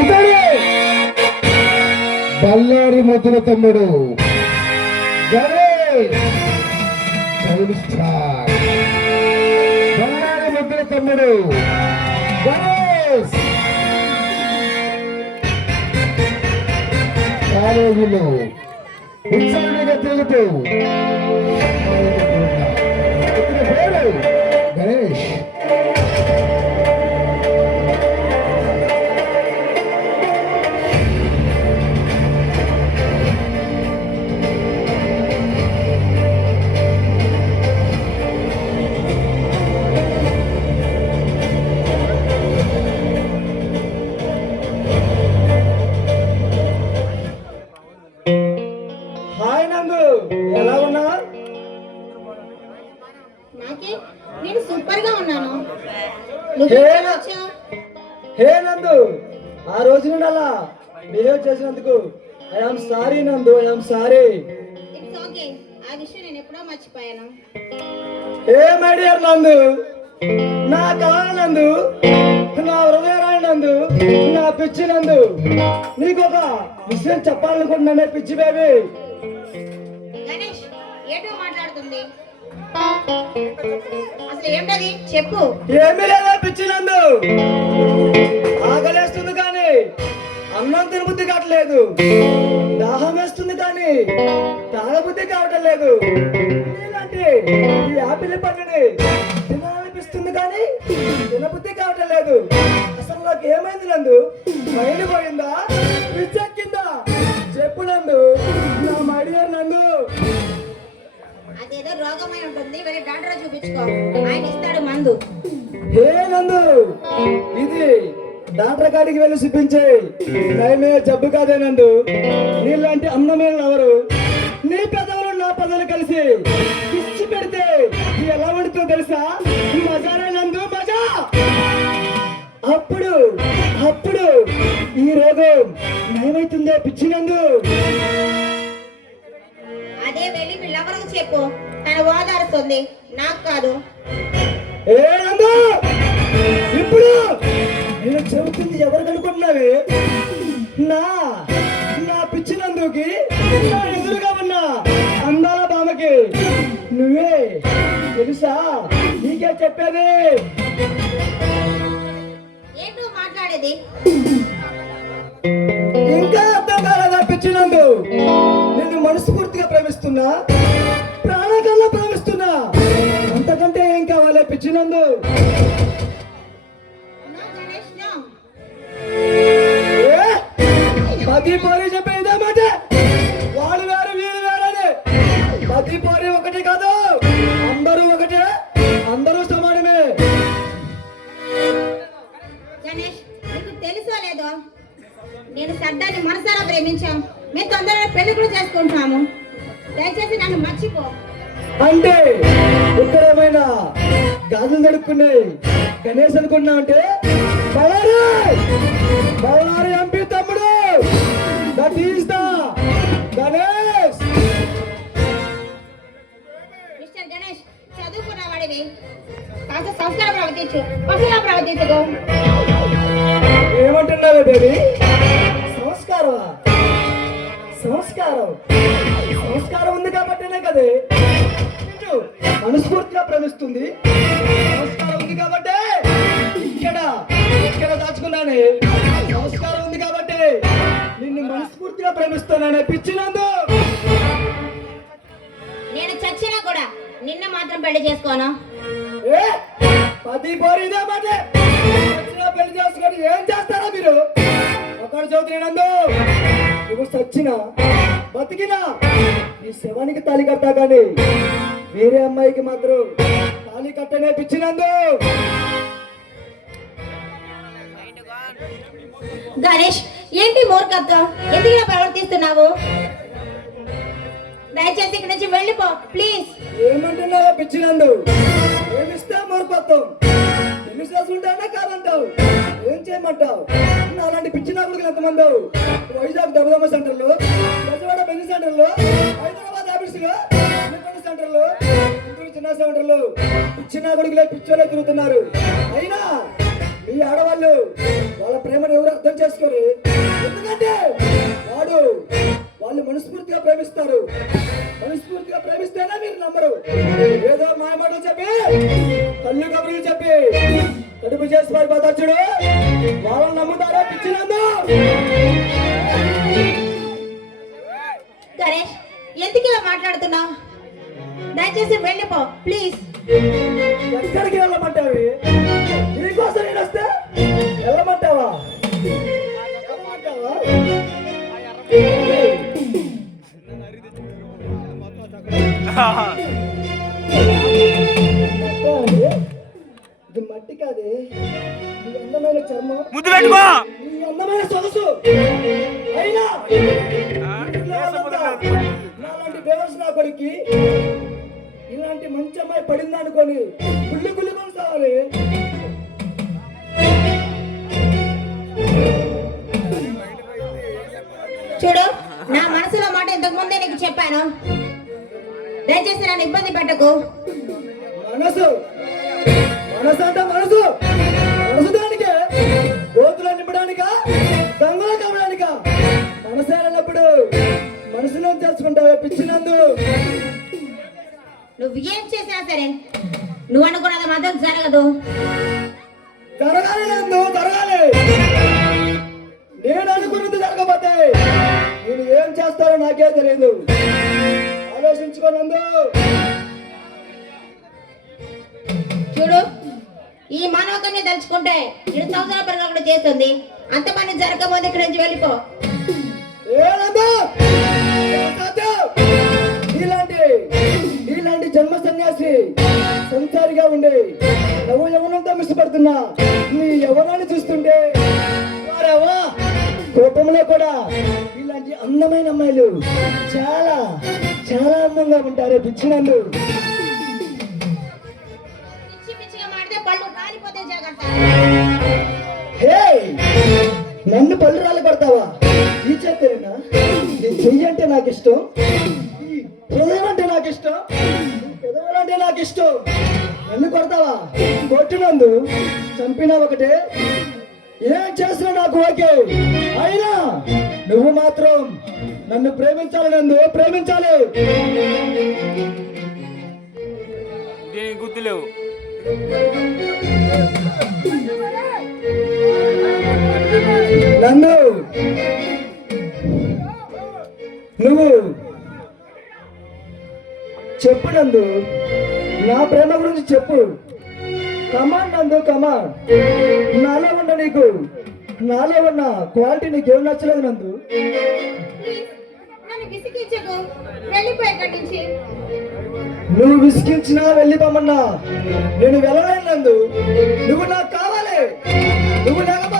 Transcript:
ఇతడే బల్లారి ముద్దుల తమ్ముడు గణేష్. బల్లారి ముద్దుల తమ్ముడు గణేష్ కాలేజీలో ఉత్సాహంగా తిరుగుతూ ఇతని పేరు గణేష్. హాయ్ నందు, ఎలా ఉన్నా? నేను సూపర్ గా ఉన్నాను. హే నందు, ఆ రోజు నుండి అలా బిహేవ్ చేసినందుకు I am sorry Nandu, I am sorry. It's okay, ఆ విషయం నేను ఎప్పుడో మర్చిపోయాను. హే మై డియర్ నందు, నా కళ నందు, నా హృదయరాయి నందు, నా పిచ్చి నందు, నీకు ఒక విషయం చెప్పాలనుకుంటున్నానే పిచ్చి బేబీ. గణేష్ ఏటో మాట్లాడుతుంది, అసలు ఏంటది చెప్పు. ఏమీ లేదా పిచ్చి నందు, ఆకలేస్తుంది కానీ అన్నం తినబుద్ధి కావట్లేదు, దాహం వేస్తుంది కానీ తాగబుద్ధి కావటం లేదు. ఇలాంటి ఈ యాపిల్ పండుని తినాలనిపిస్తుంది కానీ తినబుద్ధి కావటం లేదు. అసలు నాకు ఏమైంది నందు? మైండ్ పోయిందా? పిచ్చెక్కిందా? చెప్పు నందు, నా మడియర్ నందు. అదేదో రోగమై ఉంటుంది, వేరే డాక్టర్ చూపించుకో, ఆయన ఇస్తాడు మందు. హే నందు, ఇది డాక్టర్ కాడికి వెళ్ళి చూపించే నయమే జబ్బు కాదే నందు. నీలాంటి అందమైన ఎవరు? నీ పెదవులు నా పెదవులు కలిసి పిచ్చి పెడితే ఎలా ఉంటుందో తెలుసా? మజారా నందు, మజా. అప్పుడు అప్పుడు ఈ రోగం నయమైతుందే పిచ్చి నందు. అదే వెళ్ళి మీ లవరకు చెప్పు, తన ఓదారుస్తుంది, నాకు కాదు. ఏ నందు, ఇప్పుడు నేను చెబుతుంది ఎవరు కనుకుంటున్నావే? నా నా పిచ్చి నందుకి, నా ఎదురుగా ఉన్న అందాల బామకి నువ్వే తెలుసా? నీకే చెప్పేది. ఏంటో మాట్లాడేది? ఇంకా అర్థం కాలేదా పిచ్చి నందు? నేను మనస్ఫూర్తిగా ప్రేమిస్తున్నా, ప్రాణకల్లా ప్రేమిస్తున్నా. అంతకంటే ఏం కావాలి పిచ్చి నందు? No, Ganesh, no. పది పోరి చెప్పేదే మాట. వాడు వేరు వీడు వేరని. పది పోరి ఒకటి కాదు, అందరూ ఒకటే, అందరూ సమానమే. గణేష్, నీకు తెలుసో లేదో, నేను సర్దాన్ని మనసారా ప్రేమించాం. మేము తొందరగా పెళ్లి కూడా చేసుకుంటున్నాము. దయచేసి నన్ను మర్చిపో. అంటే ఇక్కడ ఏమైనా గాజులు నడుక్కున్నాయి గణేష్ అనుకున్నా అంటే బళ్ళారి ఎంపీ తమ్ముడు, that is the Ganesh. Mister Ganesh, చదువుకున్న వాడివి, కాస్త సంస్కారం ప్రవర్తించు, పశువులా ప్రవర్తించకు. ఏమంటున్నావే బేబీ? సంస్కారమా? సంస్కారం సంస్కారం ఉంది కాబట్టినే కదే నిన్ను మనస్ఫూర్తిగా ప్రేమిస్తుంది. సంస్కారం ఉంది కాబట్టి ఇక్కడ ఇక్కడ దాచుకున్నానే. సంస్కారం ఉంది కాబట్టి నిన్ను మనస్ఫూర్తిగా ప్రేమిస్తున్నానే పిచ్చి నందు. నేను చచ్చినా కూడా నిన్న మాత్రం పెళ్లి చేసుకోను. ఏ పది పోరిదే మాట. చచ్చినా పెళ్లి చేసుకొని ఏం చేస్తారా మీరు? ఒకటి చదువుతున్నందు, నువ్వు చచ్చినా బతికినా నీ శవానికి తాళి కట్టా కానీ వేరే అమ్మాయికి మాత్రం తాళి కట్టనే పిచ్చి నందు. గణేష్, ఏంటి మూర్ఖత్వం? ఎందుకు ఇలా ప్రవర్తిస్తున్నావు? దయచేసి ఇక్కడి నుంచి వెళ్ళిపో ప్లీజ్. ఏమంటున్నావో పిచ్చి నందు? ఏమిస్తే మూర్ఖత్వం? ఎన్ని చేసుకుంటానా కాదంటావు? ఏం చేయమంటావు? అలాంటి పిచ్చి నాకులు ఎంతమంది? వైజాగ్ దమదమ సెంటర్లు, బెజవాడ బెంజ్ సెంటర్లు, హైదరాబాద్ ఆఫీసులు, సెంటర్లు, చిన్న సెంటర్లు పిచ్చి నాకుడికి పిచ్చోలే తిరుగుతున్నారు. అయినా మీ ఆడవాళ్ళు చేసుకోరు. ఎందుకంటే వాళ్ళు మనస్ఫూర్తిగా ప్రేమిస్తారు. మనస్ఫూర్తిగా ప్రేమిస్తేనే మీరు నమ్మరు. ఏదో మాయ మాటలు చెప్పి కళ్ళు కబుర్లు చెప్పి కడుపు చేసి పడిపోతారు చూడు, వాళ్ళని నమ్ముతారా పిచ్చినందు? గణేష్, ఎందుకు ఇలా మాట్లాడుతున్నావు? దయచేసి వెళ్ళిపో ప్లీజ్. ఎక్కడికి వెళ్ళమంటావి? నీకోసం నేను వస్తే వెళ్ళమంటావా? వెళ్ళమంటావా? ఇది మట్టి కాదే, ఈ అందమైన చర్మం, ముద్దు పెట్టుకో. ఈ అందమైన సొగసు అయినా నాలాంటి బేవర్స్ నా కొడుక్కి ఇలాంటి మంచి అమ్మాయి పడింది అనుకొని గుళ్ళు గుళ్ళు కొనసాగాలి. చూడు, నా మనసులో మాట ఇంతకు ముందే నీకు చెప్పాను. దయచేసి నన్ను ఇబ్బంది పెట్టకు. మనసు మనసు అంటే మనసు మనసు దానికే గోతులు నింపడానికా, దొంగలు కమ్మడానికా? మనసు అయినప్పుడు మనసులో తెలుసుకుంటావే పిచ్చినందు. నువ్వు ఏం చేసినా సరే నువ్వు అనుకున్నది మాత్రం జరగదు. జరగాలి నందు, జరగాలి. నేను అనుకున్నది జరగకపోతే నేను ఏం చేస్తానో నాకే తెలియదు. ఆలోచించుకోనందు. చూడు, ఈ మానవకాన్ని తలుచుకుంటే 7 సంవత్సరాల పరిగణన చేస్తుంది. అంత పని జరగకపోతే ఇక్కడి నుంచి వెళ్ళిపో. ఇలాంటి జన్మ సన్యాసి సంసారిగా ఉండే నువ్వు యవనంతో మిష్టపడుతున్నా నీ యవనాన్ని చూస్తుంటే వారేవా కోపంలో కూడా ఇలాంటి అందమైన అమ్మాయిలు చాలా చాలా అందంగా ఉంటారే పిచ్చినందు. పిచ్చి పిచ్చిగా మాడితే పళ్ళు కాలిపోతే జాగ్రత్త. హే, నన్ను పళ్ళు రాళ్ళు కొడతావా? ఈ చేతేనా? నీ చెయ్యి అంటే నాకు ఇష్టం, హృదయం అంటే నాకు ఇష్టం, పెదవులంటే నాకు ఇష్టం. నన్ను కొడతావా? కొట్టినందు చంపినా ఒకటే, ఏం చేసినా నాకు ఓకే. అయినా నువ్వు మాత్రం నన్ను ప్రేమించాలి, నందు ప్రేమించాలి. దేనికి గుర్తులేవు. నందు, నువ్వు చెప్పు నందు, నా ప్రేమ గురించి చెప్పు. కమాన్ నందు, కమాన్. నాలో ఉన్న నీకు, నాలో ఉన్న క్వాలిటీ నీకేం నచ్చలేదు నందు? ప్లీజ్ నన్ను విసిగించకు. వెళ్ళిపో ఇక్కడి నుంచి. నువ్వు విసిగించినా వెళ్ళిపోమన్నా నేను వెళ్ళలేను నందు. నువ్వు నాకు కావాలి, నువ్వు లేకపోతే